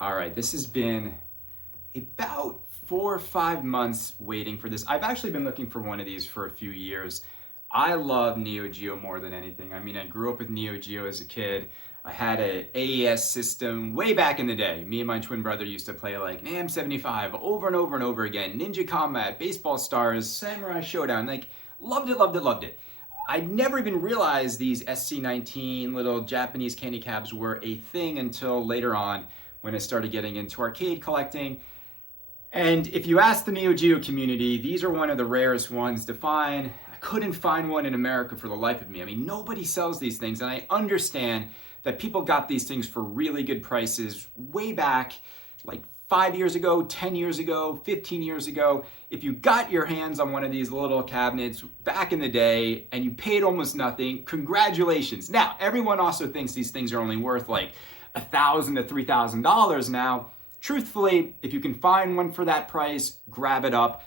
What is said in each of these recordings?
All right, this has been about 4 or 5 months waiting for this. I've actually been looking for one of these for a few years. I love Neo Geo more than anything. I mean, I grew up with Neo Geo as a kid. I had an AES system way back in the day. Me and my twin brother used to play like NAM 75 over and over and over again. Ninja Combat, Baseball Stars, Samurai Showdown. Like, loved it, loved it, loved it. I never even realized these SC19 little Japanese candy cabs were a thing until later on when I started getting into arcade collecting. And if you ask the Neo Geo community, these are one of the rarest ones to find. I couldn't find one in America for the life of me. I mean, nobody sells these things, and I understand that people got these things for really good prices way back, like 5 years ago, 10 years ago, 15 years ago. If you got your hands on one of these little cabinets back in the day and you paid almost nothing, congratulations. Now, everyone also thinks these things are only worth like $1,000 to $3,000 now. Truthfully, if you can find one for that price, grab it up.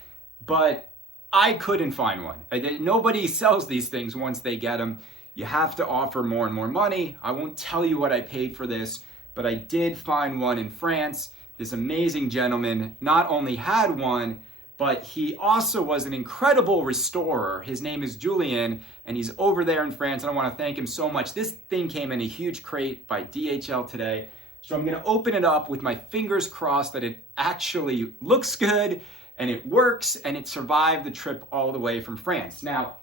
But I couldn't find one. Nobody sells these things once they get them. You have to offer more and more money. I won't tell you what I paid for this, but I did find one in France. This amazing gentleman not only had one, but he also was an incredible restorer. His name is Julien, and he's over there in France, and I want to thank him so much. This thing came in a huge crate by DHL today. So I'm gonna open it up with my fingers crossed that it actually looks good and it works and it survived the trip all the way from France. Now,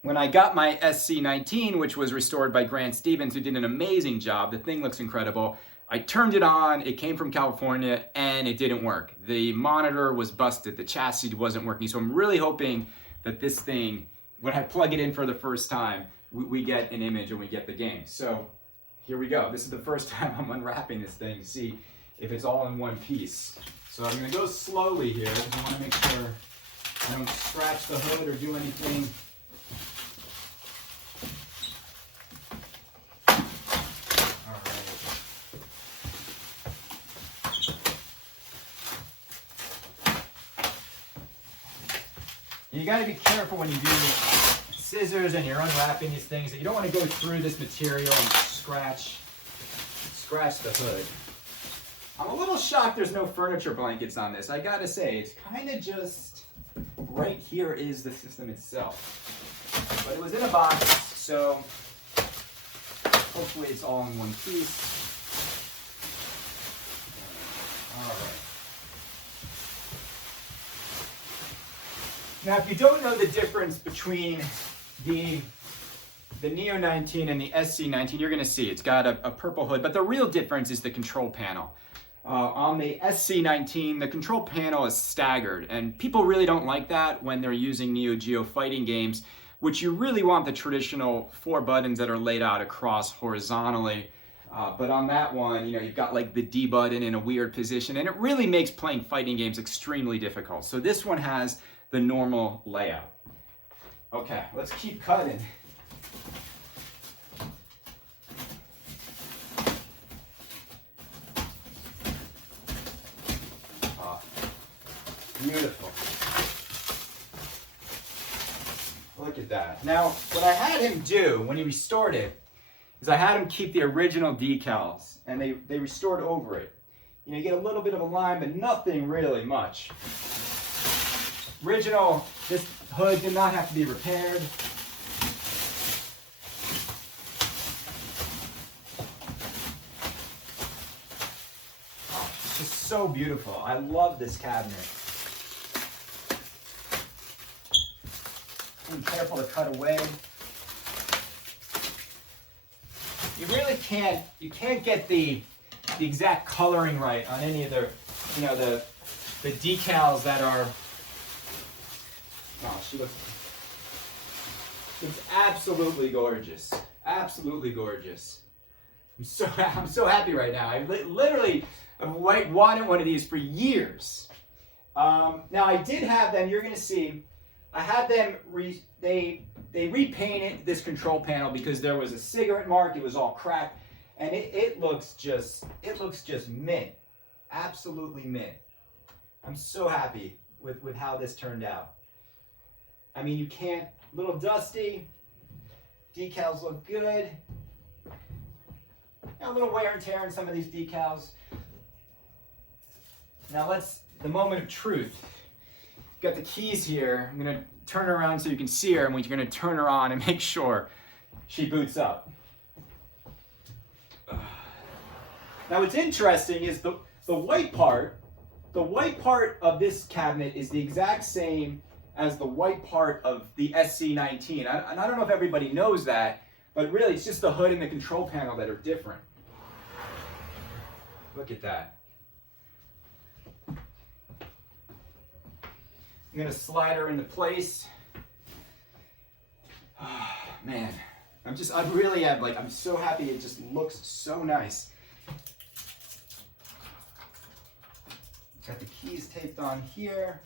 when I got my SC19, which was restored by Grant Stevens, who did an amazing job, the thing looks incredible. I turned it on, it came from California, and it didn't work. The monitor was busted, the chassis wasn't working. So I'm really hoping that this thing, when I plug it in for the first time, we get an image and we get the game. So here we go. This is the first time I'm unwrapping this thing to see if it's all in one piece. So I'm gonna go slowly here because I wanna make sure I don't scratch the hood or do anything. All right. You gotta be careful when you do scissors and you're unwrapping these things. You don't want to go through this material and scratch the hood. I'm a little shocked there's no furniture blankets on this. I gotta say, it's kind of just right here is the system itself. But it was in a box, so hopefully it's all in one piece. All right. Now, if you don't know the difference between the Neo19 and the SC19, you're gonna see it's got a purple hood, but the real difference is the control panel. On the SC19, the control panel is staggered, and people really don't like that when they're using Neo Geo fighting games, which you really want the traditional 4 buttons that are laid out across horizontally. But on that one, you know, you've got like the D button in a weird position, and it really makes playing fighting games extremely difficult. So this one has the normal layout. Okay, let's keep cutting. Oh, beautiful. Look at that. Now, what I had him do when he restored it is I had him keep the original decals, and they restored over it. You know, you get a little bit of a line, but nothing really much. Original, this hood did not have to be repaired. Oh, it's just so beautiful. I love this cabinet. Be careful to cut away. You really can't get the exact coloring right on any of the, you know, the decals that are. Oh, she looks absolutely gorgeous. Absolutely gorgeous. I'm so happy right now. I literally have wanted one of these for years. Now I did have them. You're going to see. I had them. They repainted this control panel because there was a cigarette mark. It was all cracked, and it looks just mint. Absolutely mint. I'm so happy with how this turned out. I mean, you can't, a little dusty, decals look good. A little wear and tear in some of these decals. Now the moment of truth. Got the keys here. I'm gonna turn her around so you can see her, and we're gonna turn her on and make sure she boots up. Now what's interesting is the white part of this cabinet is the exact same as the white part of the SC19. And I don't know if everybody knows that, but really it's just the hood and the control panel that are different. Look at that. I'm gonna slide her into place. Oh, man, I'm so happy. It just looks so nice. Got the keys taped on here.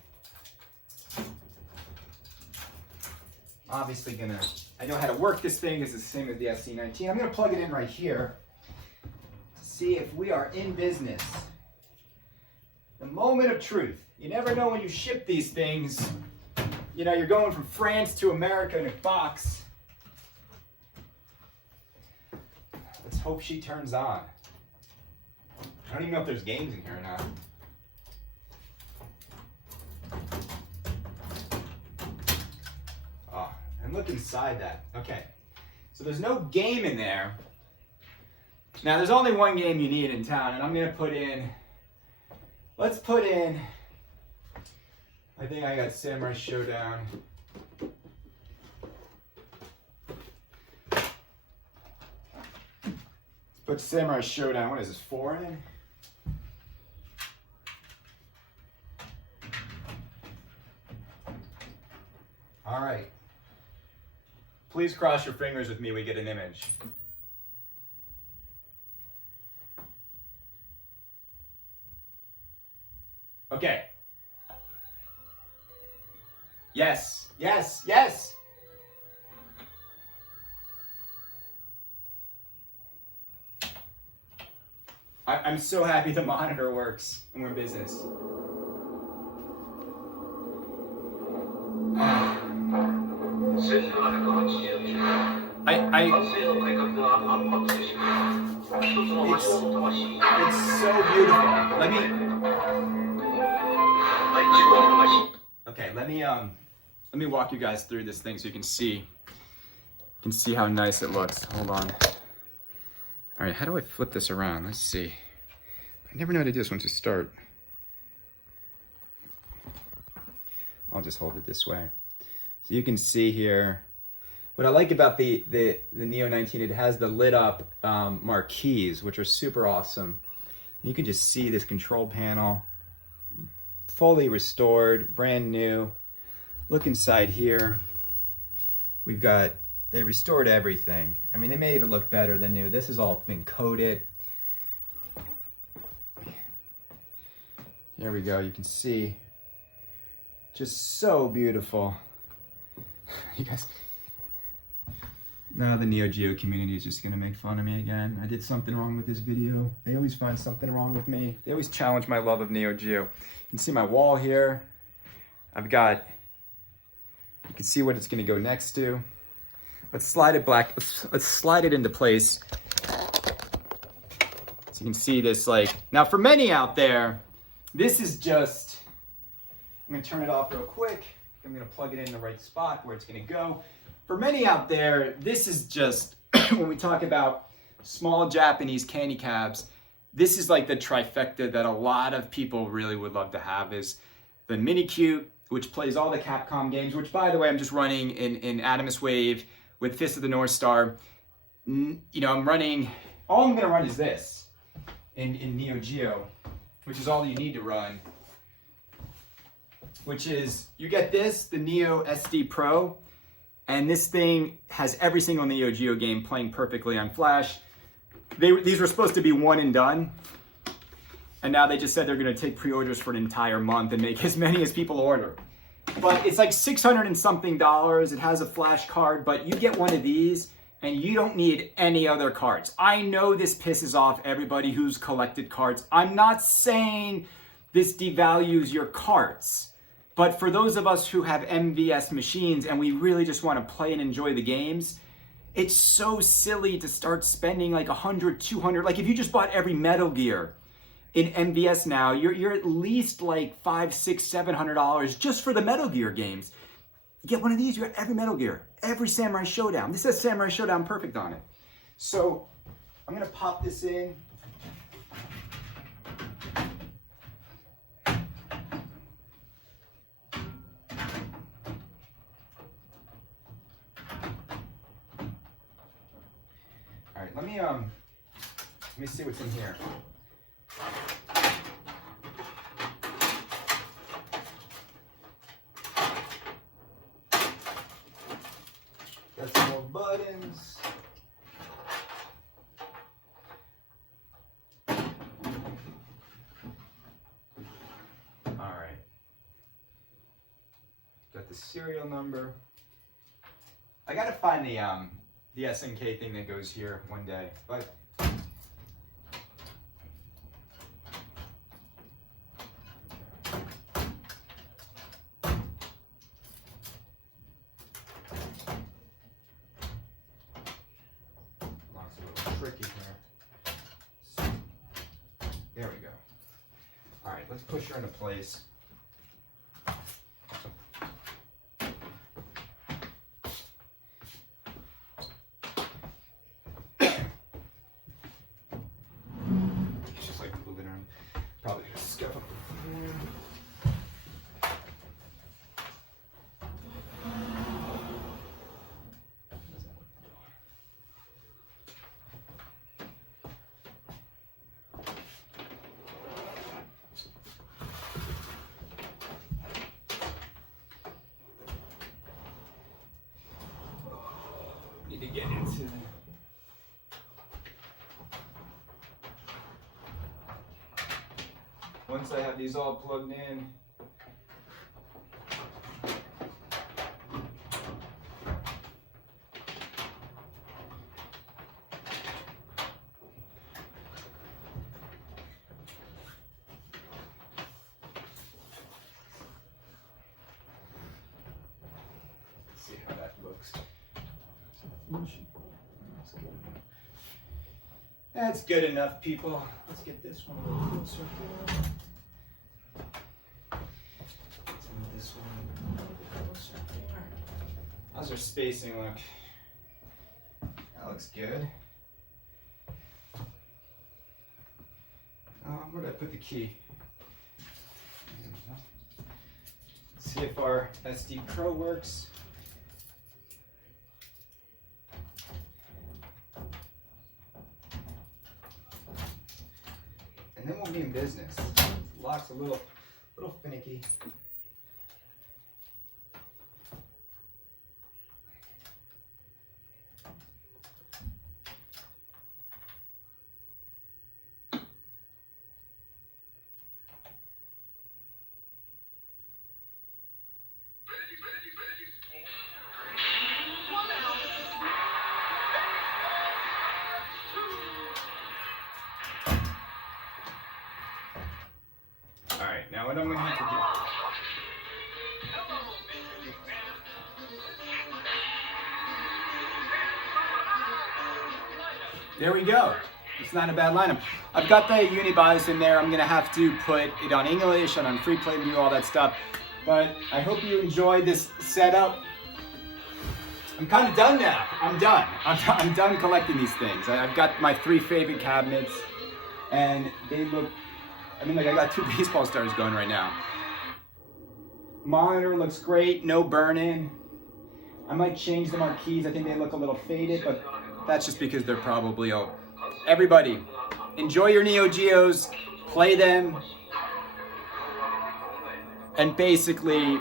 Obviously I know how to work this thing. It's the same as the SC19. I'm gonna plug it in right here to see if we are in business. The moment of truth. You never know when you ship these things. You know, you're going from France to America in a box. Let's hope she turns on. I don't even know if there's games in here or not. Oh, and look inside that. Okay, so there's no game in there. Now there's only one game you need in town, and I'm gonna let's put in, I think I got Samurai Showdown. Put Samurai Showdown, what is this, 4 in? All right. Please cross your fingers with me, we get an image. Okay. Yes, yes, yes. I'm so happy the monitor works and we're in business. It's so beautiful. Let me walk you guys through this thing so you can see how nice it looks. Hold on. All right, how do I flip this around? Let's see. I never know how to do this once you start. I'll just hold it this way. So you can see here, what I like about the Neo19, it has the lit up marquees, which are super awesome. And you can just see this control panel, fully restored, brand new. Look inside here. They restored everything. I mean, they made it look better than new. This has all been coated. Here we go, you can see. Just so beautiful. You guys, now the Neo Geo community is just gonna make fun of me again. I did something wrong with this video. They always find something wrong with me. They always challenge my love of Neo Geo. You can see my wall here. You can see what it's gonna go next to. Let's slide it let's slide it into place. So you can see this, now for many out there, this is just, I'm gonna turn it off real quick. I'm gonna plug it in the right spot where it's gonna go. For many out there, this is just, when we talk about small Japanese candy cabs, this is like the trifecta that a lot of people really would love to have, is the Mini Cute, which plays all the Capcom games, which by the way, I'm just running in Adamus Wave with Fist of the North Star. You know, all I'm gonna run is this in Neo Geo, which is all you need to run, which is, you get this, the Neo SD Pro, and this thing has every single Neo Geo game playing perfectly on Flash. These were supposed to be one and done, and now they just said they're gonna take pre-orders for an entire month and make as many as people order. But it's like $600 and something. It has a flash card, but you get one of these and you don't need any other cards. I know this pisses off everybody who's collected cards. I'm not saying this devalues your cards, but for those of us who have MVS machines and we really just want to play and enjoy the games, it's so silly to start spending like $100, $200. Like if you just bought every Metal Gear, in MVS now, you're at least like $500, $600, $700 just for the Metal Gear games. You get one of these, you got every Metal Gear, every Samurai Showdown. This says Samurai Showdown Perfect on it. So I'm gonna pop this in. All right, let me see what's in here. Got some more buttons. All right. Got the serial number. I gotta find the SNK thing that goes here one day, but tricky here. So, there we go. All right, let's push her into place. Just like moving around. Probably gonna scuff up the floor. Need to get into once I have these all plugged in. Let's see how that looks. That's good enough, people. Let's get this one a little closer here. Let's move this one a little bit closer here. How's our spacing look? That looks good. Where did I put the key? Let's see if our SD Pro works. And then we'll be in business. Lock's a little finicky. Alright, now what I'm going to have to do... There we go. It's not a bad lineup. I've got the Unibuys in there. I'm going to have to put it on English and on free play view, all that stuff. But I hope you enjoyed this setup. I'm kind of done now. I'm done. I'm done collecting these things. I've got my 3 favorite cabinets, and they look... I mean, like, I got 2 baseball stars going right now. Monitor looks great, no burn-in. I might change the marquees. I think they look a little faded, but that's just because they're probably old. Everybody, enjoy your Neo Geos, play them, and basically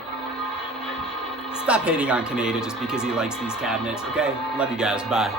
stop hating on Kaneda just because he likes these cabinets, okay? Love you guys, bye.